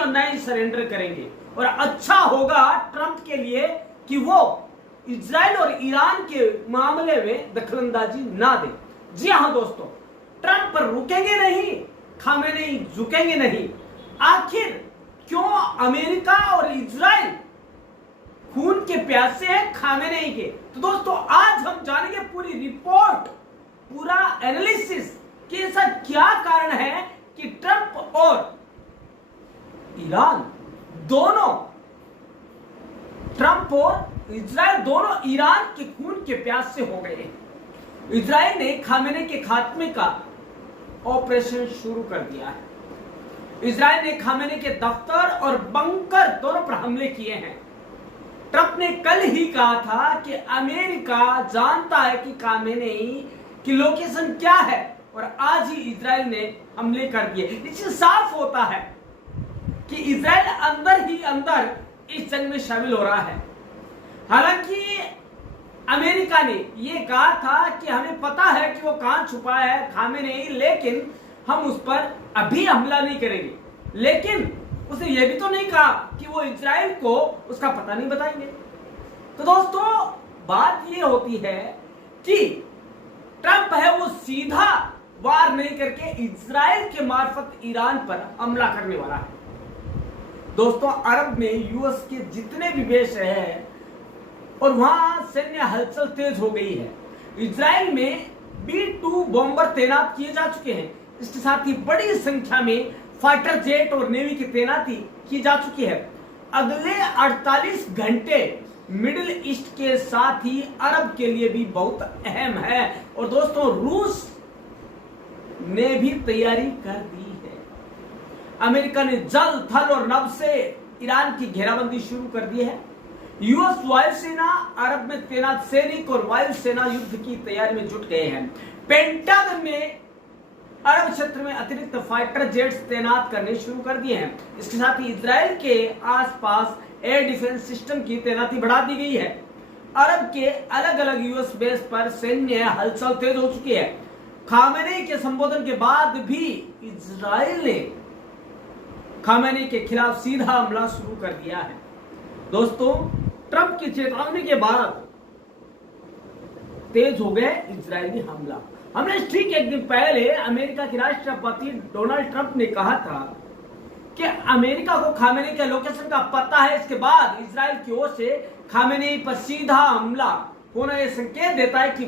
और न ही सरेंडर करेंगे। और अच्छा होगा ट्रंप के लिए कि वो इजराइल और ईरान के मामले में दखलंदाजी ना दे। जी हाँ दोस्तों, ट्रंप पर रुकेंगे नहीं, खामेनेई झुकेंगे नहीं। आखिर क्यों अमेरिका और इजराइल खून के प्यासे हैं खामेनेई के? तो दोस्तों आज हम जानेंगे पूरी रिपोर्ट, पूरा एनालिसिस कि ऐसा क्या कारण है कि ट्रंप और ईरान दोनों, ट्रंप और इजराइल दोनों ईरान के खून के प्यासे हो गए। इजराइल ने खामेनेई के खात्मे का ऑपरेशन शुरू कर दिया है। इजराइल ने खामेनेई के दफ्तर और बंकर दोनों पर हमले किए हैं। ट्रंप ने कल ही कहा था कि अमेरिका जानता है कि खामेनेई की लोकेशन क्या है, और आज ही इजराइल ने हमले कर दिए। इससे साफ होता है कि इजराइल अंदर ही अंदर इस जंग में शामिल हो रहा है। हालांकि अमेरिका ने यह कहा था कि हमें पता है कि वो कहां छुपा है खामेनेई, लेकिन हम उस पर अभी हमला नहीं करेंगे। लेकिन उसने यह भी तो नहीं कहा कि वो इजराइल को उसका पता नहीं बताएंगे। तो दोस्तों बात यह होती है कि ट्रंप है वो सीधा वार नहीं करके इजराइल के मार्फत ईरान पर हमला करने वाला है। दोस्तों अरब में यूएस के जितने भी बेस हैं और वहां सैन्य हलचल तेज हो गई है। इजराइल में B-2 बॉम्बर तैनात किए जा चुके हैं। इसके साथ ही बड़ी संख्या में फाइटर जेट और नेवी की तैनाती की जा चुकी है। अगले 48 घंटे मिडिल ईस्ट के साथ ही अरब के लिए भी बहुत अहम है। और दोस्तों रूस ने भी तैयारी कर दी है। अमेरिका ने जल, थल और नभ से ईरान की घेराबंदी शुरू कर दी है। यूएस वायुसेना अरब में तैनात सैनिक और वायुसेना युद्ध की तैयारी में जुट गए हैं। पेंटागन ने अरब क्षेत्र में अतिरिक्त फाइटर जेट्स तैनात करने शुरू कर दिए हैं। इसके साथ ही इजराइल के आसपास एयर डिफेंस सिस्टम की तैनाती बढ़ा दी गई है। अरब के अलग अलग यूएस बेस पर सैन्य हलचल तेज हो चुकी है। खामेनेई के संबोधन के बाद भी इजराइल ने खामेनेई के खिलाफ सीधा हमला शुरू कर दिया है। दोस्तों ट्रंप की चेतावनी के बाद तेज हो गए इजरायली हमला। हमने ठीक एक दिन पहले अमेरिका के राष्ट्रपति डोनाल्ड ट्रंप ने कहा था कि अमेरिका को खामेनेई के लोकेशन का पता है। इसके बाद इजराइल की ओर से खामेनेई पर सीधा हमला होना यह संकेत देता है कि